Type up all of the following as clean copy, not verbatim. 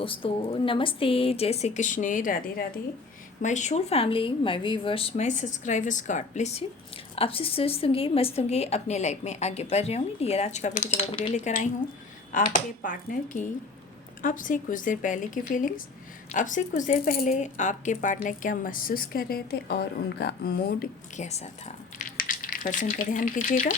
दोस्तों, नमस्ते, जय श्री कृष्ण, राधे राधे। माय शोर family, my viewers, my subscribers, God bless you. आपसे स्वस्थ होंगे, मस्त होंगे, अपने लाइफ में आगे बढ़ रहे होंगे। डियर, आज का वीडियो लेकर आई हूँ आपके पार्टनर की आपसे कुछ देर पहले की फीलिंग्स। आपसे कुछ देर पहले आपके पार्टनर क्या महसूस कर रहे थे और उनका मूड कैसा था। पर्सन का ध्यान कीजिएगा।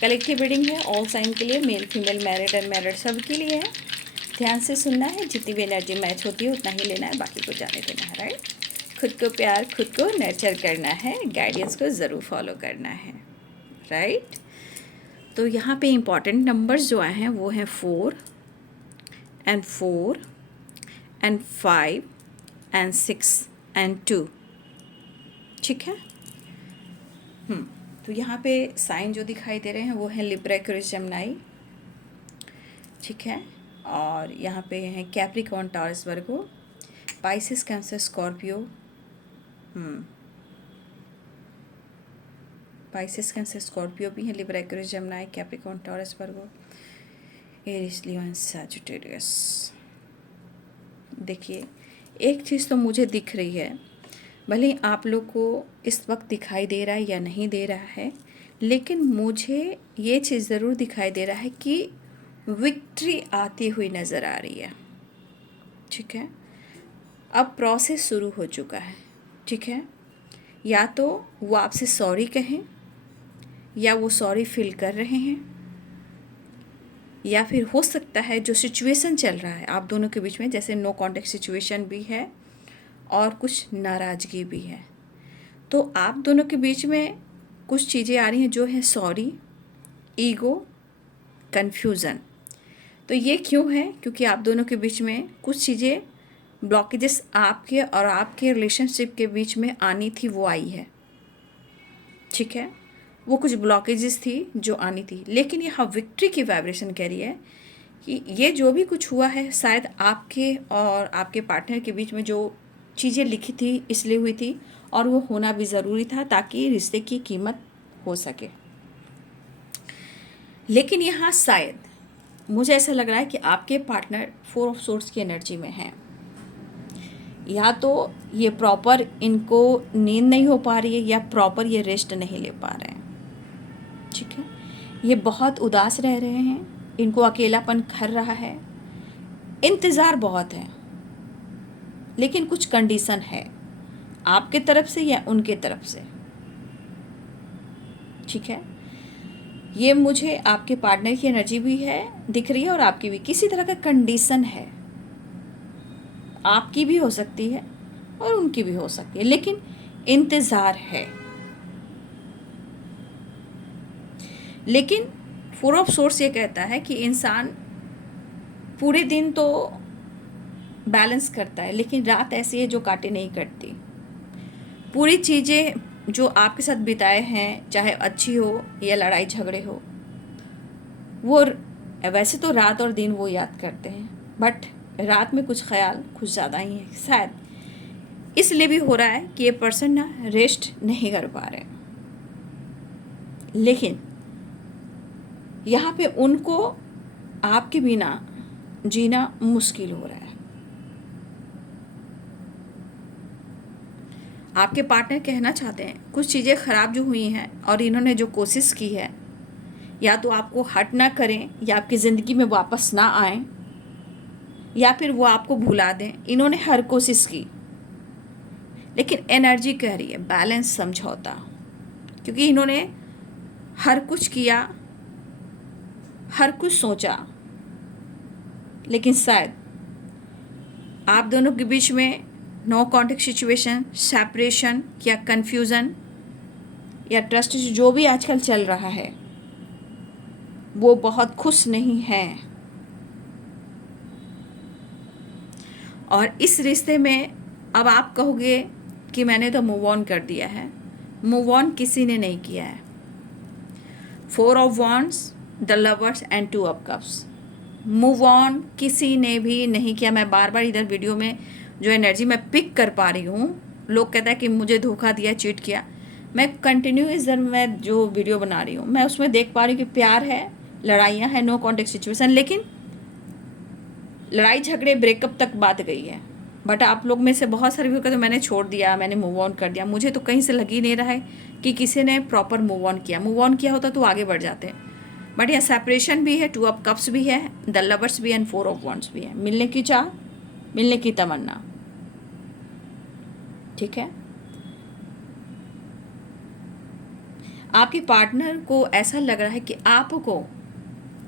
कलेक्टिव रीडिंग है, ऑल साइन के लिए, मेल फीमेल, मैरिड अनमैरिड सब के लिए है। ध्यान से सुनना है, जितनी भी एनर्जी मैच होती है उतना ही लेना है, बाकी को जाने देना है। राइट, खुद को प्यार, खुद को नर्चर करना है, गाइडेंस को ज़रूर फॉलो करना है। राइट, तो यहाँ पे इम्पॉर्टेंट नंबर्स जो आए हैं वो हैं 4 and 4 and 5 and 6 and 2। ठीक है। तो यहाँ पे साइन जो दिखाई दे रहे हैं वो है लिब्रा, एक्वेरियस, जेमिनी। ठीक है। और यहाँ पे हैं Capricorn, Taurus, Virgo, Pisces, Cancer, Scorpio. Pisces, Cancer, Scorpio भी हैं, Libra, Aquarius, Gemini, Capricorn, Taurus, Virgo, Aries, Leo and Sagittarius. देखिए, एक चीज़ तो मुझे दिख रही है, भले ही आप लोग को इस वक्त दिखाई दे रहा है या नहीं दे रहा है, लेकिन मुझे ये चीज़ ज़रूर दिखाई दे रहा है कि विक्ट्री आती हुई नज़र आ रही है। ठीक है। अब प्रोसेस शुरू हो चुका है। ठीक है। या तो वो आपसे सॉरी कहें, या वो सॉरी फील कर रहे हैं, या फिर हो सकता है जो सिचुएशन चल रहा है आप दोनों के बीच में, जैसे नो कॉन्टेक्ट सिचुएशन भी है और कुछ नाराज़गी भी है, तो आप दोनों के बीच में कुछ चीज़ें आ रही हैं जो है सॉरी, ईगो, कन्फ्यूज़न। तो ये क्यों है? क्योंकि आप दोनों के बीच में कुछ चीज़ें, ब्लॉकेजेस आपके और आपके रिलेशनशिप के बीच में आनी थी, वो आई है। ठीक है। वो कुछ ब्लॉकेजेस थी जो आनी थी, लेकिन यहाँ विक्ट्री की वाइब्रेशन कह रही है कि ये जो भी कुछ हुआ है शायद आपके और आपके पार्टनर के बीच में जो चीज़ें लिखी थी इसलिए हुई थी, और वो होना भी ज़रूरी था ताकि रिश्ते की कीमत हो सके। लेकिन यहाँ शायद मुझे ऐसा लग रहा है कि आपके पार्टनर 4 ऑफ सोर्ड्स की एनर्जी में हैं। या तो ये प्रॉपर इनको नींद नहीं हो पा रही है, या प्रॉपर ये रेस्ट नहीं ले पा रहे हैं। ठीक है। ये बहुत उदास रह रहे हैं, इनको अकेलापन खर रहा है, इंतज़ार बहुत है, लेकिन कुछ कंडीशन है आपके तरफ से या उनके तरफ से। ठीक है। ये मुझे आपके पार्टनर की एनर्जी भी है दिख रही है, और आपकी भी किसी तरह का कंडीशन है। आपकी भी हो सकती है और उनकी भी हो सकती है, लेकिन इंतज़ार है। लेकिन 4 ऑफ सोर्स ये कहता है कि इंसान पूरे दिन तो बैलेंस करता है, लेकिन रात ऐसी है जो काटे नहीं कटती। पूरी चीज़ें जो आपके साथ बिताए हैं, चाहे अच्छी हो या लड़ाई झगड़े हो, वो वैसे तो रात और दिन वो याद करते हैं, बट रात में कुछ ख्याल कुछ ज़्यादा ही है। शायद इसलिए भी हो रहा है कि ये पर्सन ना रेस्ट नहीं कर पा रहे, लेकिन यहाँ पे उनको आपके बिना जीना मुश्किल हो रहा है। आपके पार्टनर कहना चाहते हैं कुछ चीज़ें ख़राब जो हुई हैं और इन्होंने जो कोशिश की है, या तो आपको हर्ट ना करें, या आपकी ज़िंदगी में वापस ना आएं, या फिर वो आपको भुला दें। इन्होंने हर कोशिश की, लेकिन एनर्जी कह रही है बैलेंस, समझौता, क्योंकि इन्होंने हर कुछ किया, हर कुछ सोचा, लेकिन शायद आप दोनों के बीच में नो कॉन्टेक्ट सिचुएशन, सेपरेशन या कन्फ्यूज़न या ट्रस्ट जो भी आजकल चल रहा है, वो बहुत खुश नहीं हैं। और इस रिश्ते में अब आप कहोगे कि मैंने तो मूव ऑन कर दिया है। मूव ऑन किसी ने नहीं किया है। 4 of wands, the lovers and 2 of cups. Move on किसी ने भी नहीं किया। मैं बार बार इधर वीडियो में जो एनर्जी मैं पिक कर पा रही हूँ, लोग कहता है कि मुझे धोखा दिया, चीट किया। मैं कंटिन्यू इधर मैं जो वीडियो बना रही हूँ, मैं उसमें देख पा रही हूँ कि प्यार है, लड़ाइयाँ हैं, नो कॉन्टेक्ट सिचुएशन, लेकिन लड़ाई झगड़े ब्रेकअप तक बात गई है। बट आप लोग में से बहुत सारे भी कहते मैंने छोड़ दिया, मैंने मूव ऑन कर दिया। मुझे तो कहीं से लग ही नहीं रहा है कि किसी ने प्रॉपर मूव ऑन किया। मूव ऑन किया होता तो आगे बढ़ जाते। बट यहाँ सेपरेशन भी है, 2 ऑफ कप्स भी है, द लवर्स भी है एंड 4 ऑफ वॉन्ड्स भी है। मिलने की चाह, मिलने की तमन्ना। ठीक है, आपके पार्टनर को ऐसा लग रहा है कि आपको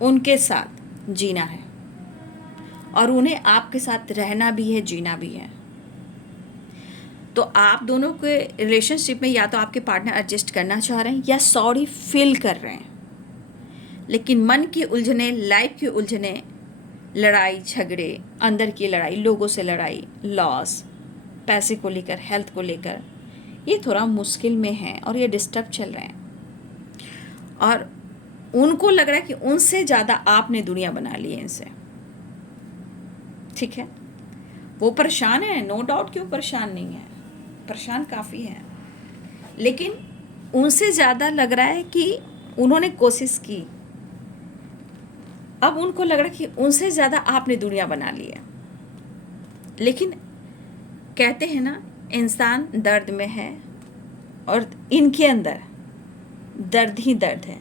उनके साथ जीना है और उन्हें आपके साथ रहना भी है, जीना भी है। तो आप दोनों के रिलेशनशिप में या तो आपके पार्टनर एडजस्ट करना चाह रहे हैं या सॉरी फील कर रहे हैं, लेकिन मन की उलझने, लाइफ की उलझने, लड़ाई झगड़े, अंदर की लड़ाई, लोगों से लड़ाई, लॉस, पैसे को लेकर, हेल्थ को लेकर, ये थोड़ा मुश्किल में है और ये डिस्टर्ब चल रहे हैं। और उनको लग रहा है कि उनसे ज़्यादा आपने दुनिया बना ली है इनसे। ठीक है, वो परेशान है, नो डाउट, क्यों परेशान नहीं है, परेशान काफ़ी है, लेकिन उनसे ज़्यादा लग रहा है कि उन्होंने कोशिश की। अब उनको लग रहा है कि उनसे ज़्यादा आपने दुनिया बना ली है। लेकिन कहते हैं ना, इंसान दर्द में है और इनके अंदर दर्द ही दर्द है।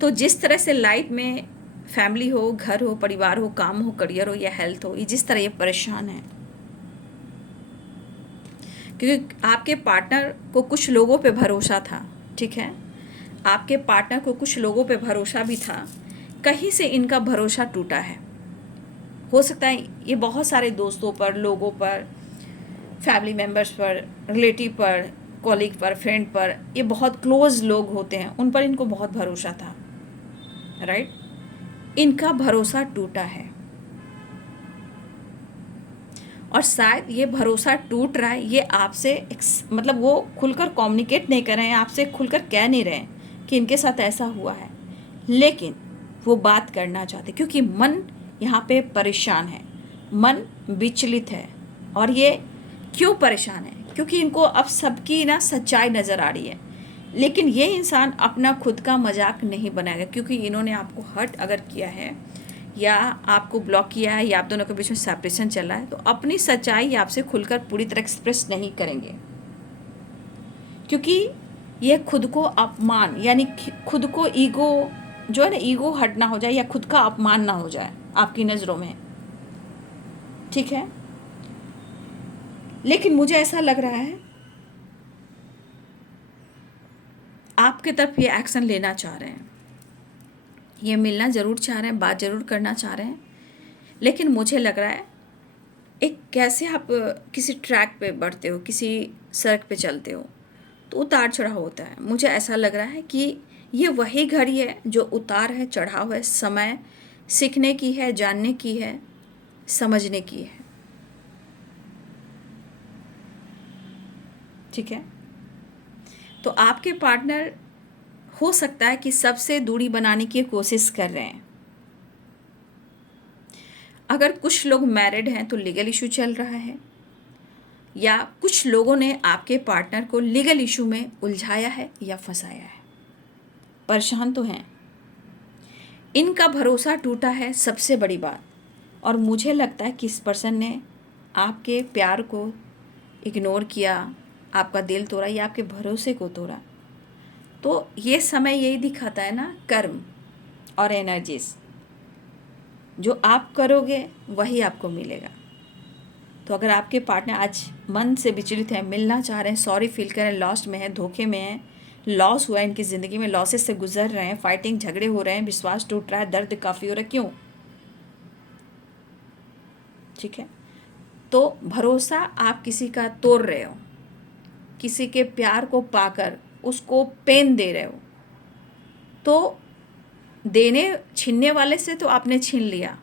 तो जिस तरह से लाइफ में फैमिली हो, घर हो, परिवार हो, काम हो, करियर हो या हेल्थ हो, ये जिस तरह ये परेशान है, क्योंकि आपके पार्टनर को कुछ लोगों पे भरोसा था। ठीक है, आपके पार्टनर को कुछ लोगों पे भरोसा भी था, कहीं से इनका भरोसा टूटा है। हो सकता है ये बहुत सारे दोस्तों पर, लोगों पर, फैमिली मेम्बर्स पर, रिलेटिव पर, कॉलीग पर, फ्रेंड पर, ये बहुत क्लोज लोग होते हैं, उन पर इनको बहुत भरोसा था। राइट, इनका भरोसा टूटा है और शायद ये भरोसा टूट रहा है, ये आपसे मतलब वो खुलकर कम्युनिकेट नहीं कर रहे हैं, आपसे खुलकर कह नहीं रहे हैं कि इनके साथ ऐसा हुआ है, लेकिन वो बात करना चाहते क्योंकि मन यहाँ पे परेशान है, मन विचलित है। और ये क्यों परेशान है? क्योंकि इनको अब सबकी ना सच्चाई नज़र आ रही है, लेकिन ये इंसान अपना खुद का मजाक नहीं बनाएगा, क्योंकि इन्होंने आपको हर्ट अगर किया है या आपको ब्लॉक किया है या आप दोनों के बीच में सेपरेशन चल रहा है, तो अपनी सच्चाई आपसे खुलकर पूरी तरह एक्सप्रेस नहीं करेंगे, क्योंकि ये खुद को अपमान, यानी खुद को ईगो जो है ना, ईगो हर्ट ना हो जाए या खुद का अपमान ना हो जाए आपकी नज़रों में। ठीक है, लेकिन मुझे ऐसा लग रहा है आपके तरफ ये एक्शन लेना चाह रहे हैं, ये मिलना ज़रूर चाह रहे हैं, बात ज़रूर करना चाह रहे हैं, लेकिन मुझे लग रहा है एक कैसे आप किसी ट्रैक पे बढ़ते हो, किसी सड़क पे चलते हो तो उतार चढ़ाव होता है। मुझे ऐसा लग रहा है कि ये वही घड़ी है जो उतार है, चढ़ाव है, समय सीखने की है, जानने की है, समझने की है। ठीक है, तो आपके पार्टनर हो सकता है कि सबसे दूरी बनाने की कोशिश कर रहे हैं। अगर कुछ लोग मैरिड हैं तो लीगल इशू चल रहा है, या कुछ लोगों ने आपके पार्टनर को लीगल इशू में उलझाया है या फंसाया है। परेशान तो हैं, इनका भरोसा टूटा है, सबसे बड़ी बात। और मुझे लगता है कि इस पर्सन ने आपके प्यार को इग्नोर किया, आपका दिल तोड़ा या आपके भरोसे को तोड़ा। तो ये समय यही दिखाता है ना, कर्म और एनर्जीज, जो आप करोगे वही आपको मिलेगा। तो अगर आपके पार्टनर आज मन से विचलित है, मिलना चाह रहे हैं, सॉरी फील कर रहे हैं, लॉस्ट में है, धोखे में है, लॉस हुआ है इनकी ज़िंदगी में, लॉसेस से गुजर रहे हैं, फाइटिंग झगड़े हो रहे हैं, विश्वास टूट रहा है, दर्द काफ़ी हो रहा है, क्यों? ठीक है, तो भरोसा आप किसी का तोड़ रहे हो, किसी के प्यार को पाकर उसको पेन दे रहे हो, तो देने छीनने वाले से तो आपने छीन लिया,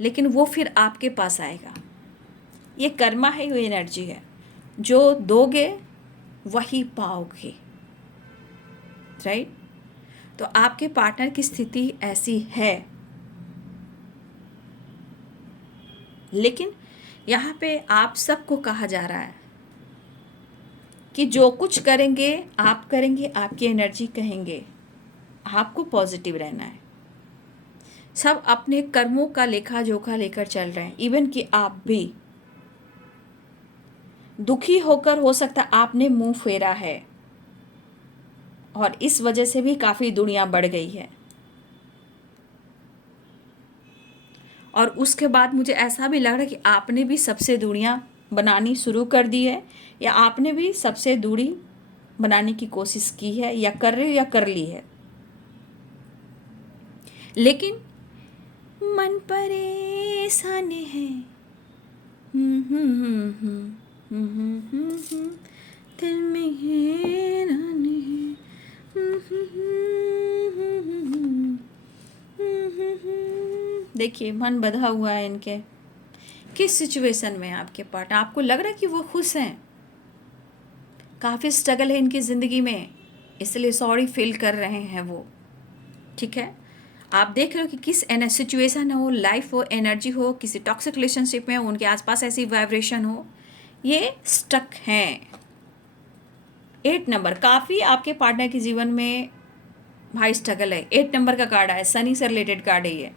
लेकिन वो फिर आपके पास आएगा। ये कर्मा है, ये एनर्जी है, जो दोगे वही पाओगे। राइट, तो आपके पार्टनर की स्थिति ऐसी है, लेकिन यहाँ पे आप सबको कहा जा रहा है कि जो कुछ करेंगे आप करेंगे, आपकी एनर्जी कहेंगे, आपको पॉजिटिव रहना है। सब अपने कर्मों का लेखा जोखा लेकर चल रहे हैं। इवन कि आप भी दुखी होकर हो सकता है आपने मुंह फेरा है और इस वजह से भी काफ़ी दुनिया बढ़ गई है। और उसके बाद मुझे ऐसा भी लग रहा है कि आपने भी सबसे दूरियां बनानी शुरू कर दी है, या आपने भी सबसे दूरी बनाने की कोशिश की है, या कर रहे हो या कर ली है। लेकिन मन परेशान है, दिल में हैरान है, देखिए मन बंधा हुआ है इनके। किस सिचुएशन में है आपके पार्टनर? आपको लग रहा है कि वो खुश हैं? काफ़ी स्ट्रगल है इनकी ज़िंदगी में, इसलिए सॉरी फील कर रहे हैं वो। ठीक है, आप देख रहे हो कि किस सिचुएशन हो, लाइफ हो, एनर्जी हो, किसी टॉक्सिक रिलेशनशिप में हो, उनके आसपास ऐसी वाइब्रेशन हो, ये स्टक हैं। 8 नंबर काफ़ी आपके पार्टनर के जीवन में भाई स्ट्रगल है। 8 नंबर का कार्ड है, शनि से रिलेटेड कार्ड है ये।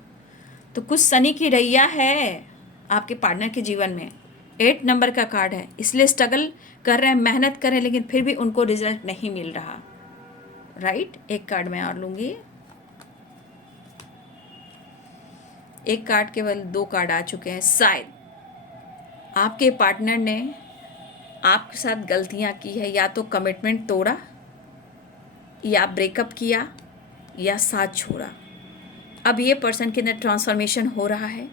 तो कुछ शनि की रैया है आपके पार्टनर के जीवन में। 8 नंबर का कार्ड है, इसलिए स्ट्रगल कर रहे हैं, मेहनत कर रहे हैं, लेकिन फिर भी उनको रिजल्ट नहीं मिल रहा। राइट, एक कार्ड मैं और लूँगी। एक कार्ड केवल 2 कार्ड आ चुके हैं। शायद आपके पार्टनर ने आपके साथ गलतियाँ की है, या तो कमिटमेंट तोड़ा, या ब्रेकअप किया, या साथ छोड़ा। अब ये पर्सन के अंदर ट्रांसफॉर्मेशन हो रहा है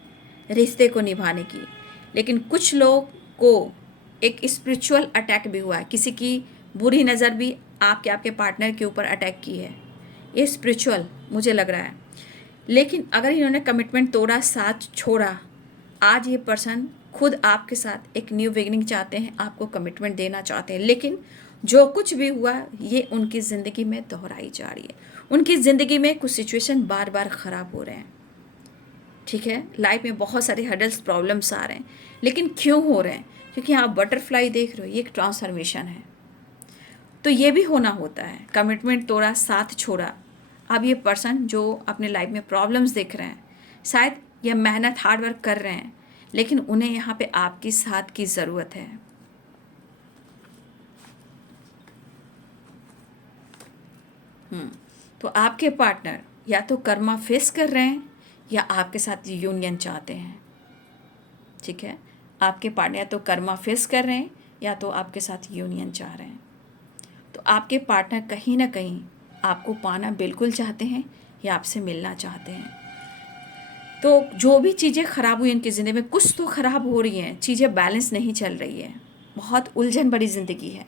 रिश्ते को निभाने की। लेकिन कुछ लोग को एक स्पिरिचुअल अटैक भी हुआ है, किसी की बुरी नज़र भी आपके पार्टनर के ऊपर अटैक की है। ये स्पिरिचुअल मुझे लग रहा है। लेकिन अगर इन्होंने कमिटमेंट तोड़ा, साथ छोड़ा, आज ये पर्सन खुद आपके साथ एक न्यू बिगिनिंग चाहते हैं, आपको कमिटमेंट देना चाहते हैं। लेकिन जो कुछ भी हुआ ये उनकी ज़िंदगी में दोहराई जा रही है। उनकी ज़िंदगी में कुछ सिचुएशन बार बार ख़राब हो रहे हैं। ठीक है, लाइफ में बहुत सारे हर्डल्स, प्रॉब्लम्स आ रहे हैं, लेकिन क्यों हो रहे हैं? क्योंकि आप बटरफ्लाई देख रहे हो, ये एक ट्रांसफॉर्मेशन है। तो ये भी होना होता है। कमिटमेंट तोड़ा, साथ छोड़ा। अब ये पर्सन जो अपने लाइफ में प्रॉब्लम्स देख रहे हैं, शायद ये मेहनत, हार्ड वर्क कर रहे हैं, लेकिन उन्हें यहाँ पे आपकी साथ की ज़रूरत है। तो आपके पार्टनर या तो कर्मा फेस कर रहे हैं, या आपके साथ यूनियन चाहते हैं। ठीक है, आपके पार्टनर या तो कर्मा फेस कर रहे हैं, या तो आपके साथ यूनियन चाह रहे हैं। तो आपके पार्टनर कहीं ना कहीं आपको पाना बिल्कुल चाहते हैं, या आपसे मिलना चाहते हैं। तो जो भी चीज़ें ख़राब हुई इनकी ज़िंदगी में, कुछ तो ख़राब हो रही हैं, चीज़ें बैलेंस नहीं चल रही है, बहुत उलझन भरी ज़िंदगी है,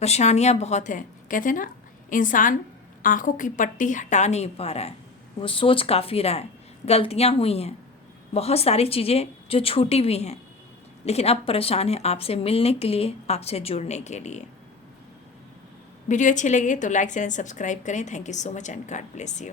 परेशानियाँ बहुत है। कहते हैं ना, इंसान आँखों की पट्टी हटा नहीं पा रहा है, वो सोच काफ़ी रहा है, गलतियाँ हुई हैं, बहुत सारी चीज़ें जो छूटी भी हैं, लेकिन अब परेशान है आपसे मिलने के लिए, आपसे जुड़ने के लिए। वीडियो अच्छी लगे तो लाइक, चैनल सब्सक्राइब करें। Thank you so much and God bless you.